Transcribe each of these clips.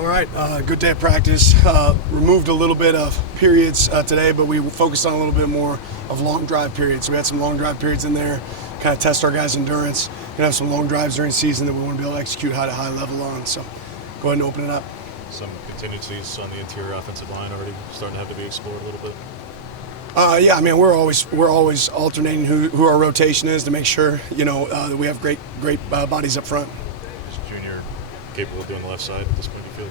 All right, good day of practice. Removed a little bit of periods today, but we focused on a little bit more of long drive periods. So we had some long drive periods in there, kind of test our guys' endurance. Going to have some long drives during the season that we want to be able to execute at a high level on. So go ahead and open it up. Some contingencies on the interior offensive line already starting to have to be explored a little bit. Yeah, I mean we're always alternating who our rotation is to make sure that we have great bodies up front. Is Junior capable of doing the left side at this point, you feel?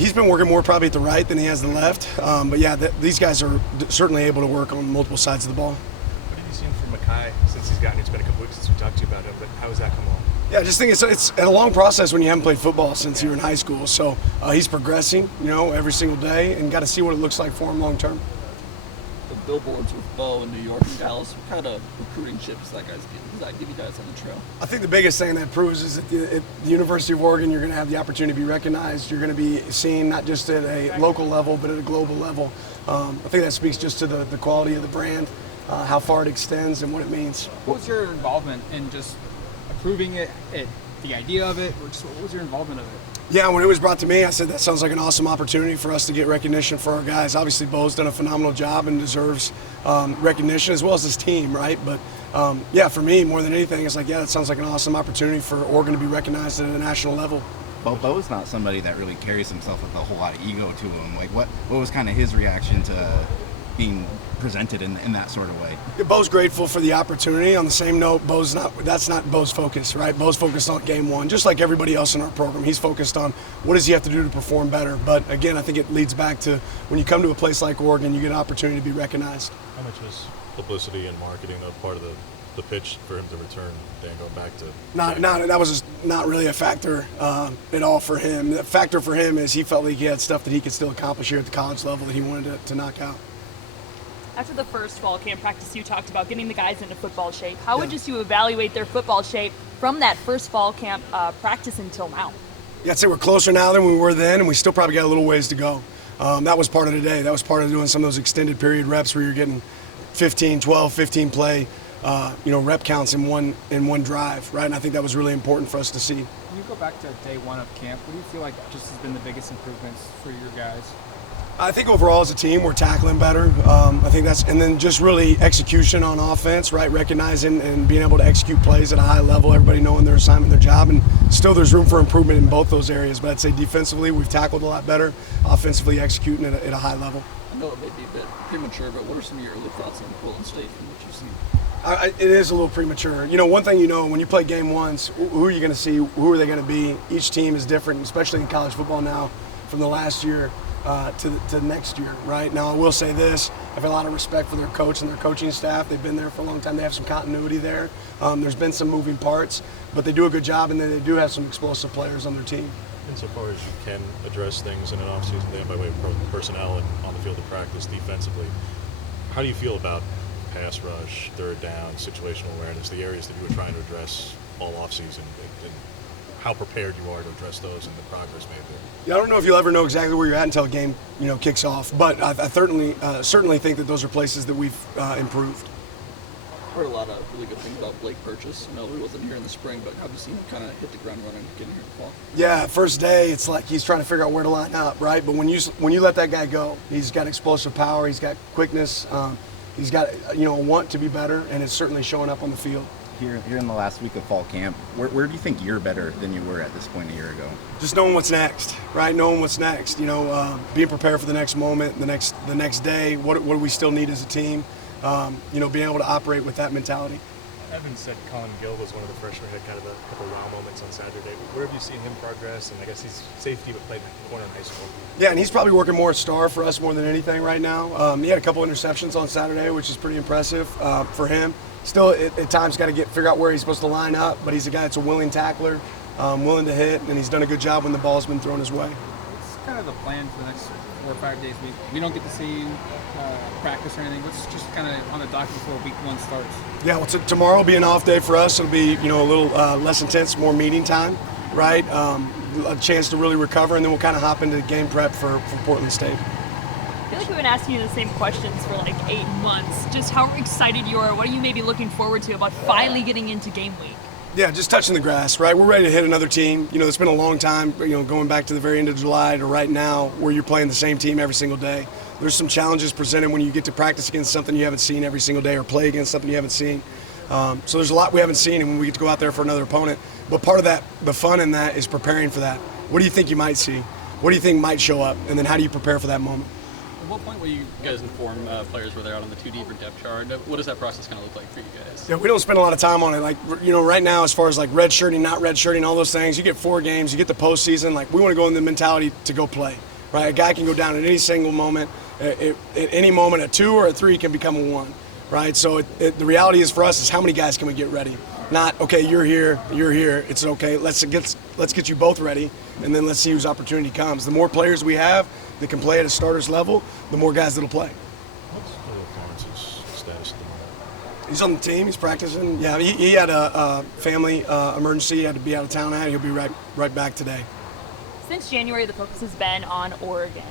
He's been working more probably at the right than he has the left, but yeah, these guys are certainly able to work on multiple sides of the ball. What have you seen from Makai since he's gotten here? It's been a couple weeks since we talked to you about him, but how has that come along? Yeah, I just think it's a long process when you haven't played football since you were in high school. So he's progressing, every single day, and got to see what it looks like for him long term. The billboards with Bo in New York and Dallas, what kind of recruiting chips does that give you guys on the trail? I think the biggest thing that proves is at the University of Oregon, you're going to have the opportunity to be recognized. You're going to be seen not just at a local level, but at a global level. I think that speaks just to the quality of the brand, how far it extends, and what it means. What was your involvement in just approving it, the idea of it, or just what was your involvement of it? Yeah, when it was brought to me, I said that sounds like an awesome opportunity for us to get recognition for our guys. Obviously, Bo's done a phenomenal job and deserves recognition as well as his team, right? But yeah, for me, more than anything, it's like, yeah, that sounds like an awesome opportunity for Oregon to be recognized at a national level. Bo's not somebody that really carries himself with a whole lot of ego to him. Like, what was kind of his reaction to being presented in that sort of way? Yeah, Bo's grateful for the opportunity. On the same note, that's not Bo's focus, right? Bo's focused on game one, just like everybody else in our program. He's focused on what does he have to do to perform better. But again, I think it leads back to when you come to a place like Oregon, you get an opportunity to be recognized. How much was publicity and marketing a part of the pitch for him to return? Dan, going back to that was just not really a factor at all for him. The factor for him is he felt like he had stuff that he could still accomplish here at the college level that he wanted to knock out. After the first fall camp practice, you talked about getting the guys into football shape. How would you evaluate their football shape from that first fall camp practice until now? Yeah, I'd say we're closer now than we were then, and we still probably got a little ways to go. That was part of today. That was part of doing some of those extended period reps where you're getting 15 play, rep counts in one drive, right? And I think that was really important for us to see. When you go back to day one of camp, what do you feel like just has been the biggest improvements for your guys? I think overall as a team we're tackling better. I think and then just really execution on offense, right? Recognizing and being able to execute plays at a high level, everybody knowing their assignment, their job, and still there's room for improvement in both those areas. But I'd say defensively we've tackled a lot better, offensively executing at a high level. I know it may be a bit premature, but what are some of your early thoughts on Portland State and what you've seen? It is a little premature. One thing when you play game ones, who are you going to see? Who are they going to be? Each team is different, especially in college football now from the last year to next year, right? Now, I will say this. I have a lot of respect for their coach and their coaching staff. They've been there for a long time. They have some continuity there. There's been some moving parts, but they do a good job, and then they do have some explosive players on their team. Insofar as you can address things in an offseason, Dan, by way of personnel and on the field of practice defensively, how do you feel about pass rush, third down, situational awareness, the areas that you were trying to address all offseason, and how prepared you are to address those and the progress made there? Yeah, I don't know if you'll ever know exactly where you're at until a game, kicks off. But I certainly think that those are places that we've improved. I've heard a lot of really good things about Blake Purchase. I know he wasn't here in the spring, but have you seen him kind of hit the ground running getting here in the fall? Yeah, first day, it's like he's trying to figure out where to line up, right? But when you let that guy go, he's got explosive power, he's got quickness, he's got a want to be better, and it's certainly showing up on the field. Here in the last week of fall camp, where do you think you're better than you were at this point a year ago? Just knowing what's next, right? Knowing what's next. Being prepared for the next moment, the next day. What do we still need as a team? Being able to operate with that mentality. Evan said Colin Gill was one of the freshmen who had kind of a couple wow moments on Saturday. Where have you seen him progress? And I guess he's safety, but played corner in high school. Yeah, and he's probably working more at star for us more than anything right now. He had a couple interceptions on Saturday, which is pretty impressive for him. Still, at times, got to figure out where he's supposed to line up, but he's a guy that's a willing tackler, willing to hit, and he's done a good job when the ball's been thrown his way. What's kind of the plan for the next 4 or 5 days? We don't get to see you practice or anything. What's just kind of on the docket before week one starts? Yeah, well, tomorrow will be an off day for us. It'll be a little less intense, more meeting time, right? A chance to really recover, and then we'll kind of hop into game prep for Portland State. I feel like we've been asking you the same questions for like 8 months. Just how excited you are. What are you maybe looking forward to about finally getting into game week? Yeah, just touching the grass, right? We're ready to hit another team. You know, it's been a long time, going back to the very end of July to right now where you're playing the same team every single day. There's some challenges presented when you get to practice against something you haven't seen every single day or play against something you haven't seen. So there's a lot we haven't seen, and when we get to go out there for another opponent. But part of that, the fun in that is preparing for that. What do you think you might see? What do you think might show up? And then how do you prepare for that moment? At what point will you guys inform players where they're out on the 2 deep or depth chart? What does that process kind of look like for you guys? Yeah, we don't spend a lot of time on it. Like, right now, as far as like red shirting, not red shirting, all those things, you get 4 games, you get the postseason. Like, we want to go in the mentality to go play, right? A guy can go down at any single moment. At any moment, a 2 or a 3 can become a 1, right? So the reality is for us is how many guys can we get ready? Not, okay, you're here. It's okay. Let's get you both ready, and then let's see whose opportunity comes. The more players we have that can play at a starter's level, the more guys that'll play. What's Lawrence's status at the moment? He's on the team. He's practicing. Yeah, he had a family emergency. He had to be out of town. He'll be right back today. Since January, the focus has been on Oregon.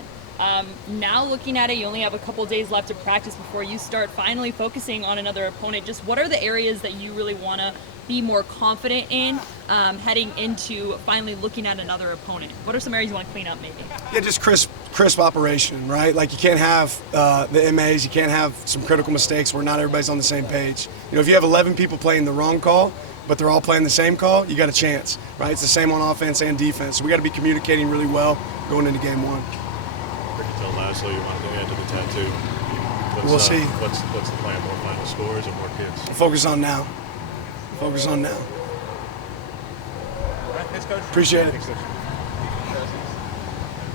Now looking at it, you only have a couple days left of practice before you start finally focusing on another opponent. Just what are the areas that you really want to be more confident in heading into finally looking at another opponent? What are some areas you want to clean up maybe? Yeah, just crisp operation, right? Like you can't have the MAs, you can't have some critical mistakes where not everybody's on the same page. If you have 11 people playing the wrong call, but they're all playing the same call, you got a chance, right? It's the same on offense and defense. So we got to be communicating really well going into game 1. Tell Laszlo you wanted to add to the tattoo. We'll see. What's the plan? More final scores or more kids? Focus on now. All right, thanks, Coach. Appreciate it. Thanks, Coach.